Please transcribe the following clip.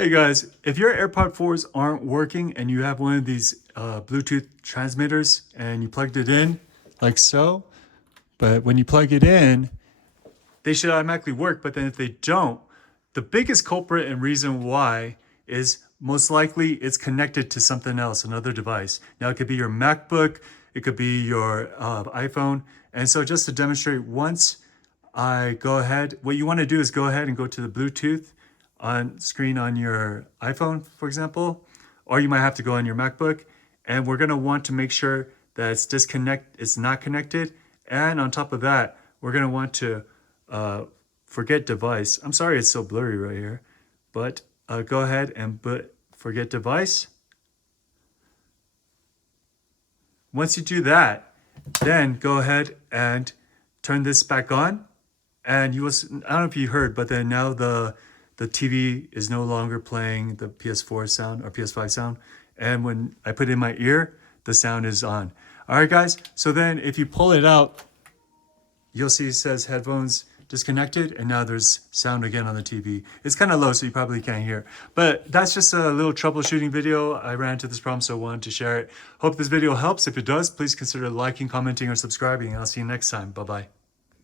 Hey guys, if your AirPod 4s aren't working and you have one of these Bluetooth transmitters and you plugged it in like so, but when you plug it in, they should automatically work. But then if they don't, the biggest culprit and reason why is most likely it's connected to something else, another device. Now it could be your MacBook, it could be your iPhone. And so just to demonstrate, once I go ahead, what you want to do is go ahead and go to the Bluetooth on screen on your iPhone, for example, or you might have to go on your MacBook, and we're going to want to make sure that it's not connected. And on top of that, we're going to want to forget device. I'm sorry it's so blurry right here, but go ahead and forget device. Once you do that, then go ahead and turn this back on, and you will, I don't know if you heard, but then now the TV is no longer playing the PS4 sound or PS5 sound. And when I put it in my ear, the sound is on. All right, guys. So then if you pull it out, you'll see it says headphones disconnected, and now there's sound again on the TV. It's kind of low, so you probably can't hear. But that's just a little troubleshooting video. I ran into this problem, so I wanted to share it. Hope this video helps. If it does, please consider liking, commenting, or subscribing. I'll see you next time. Bye-bye.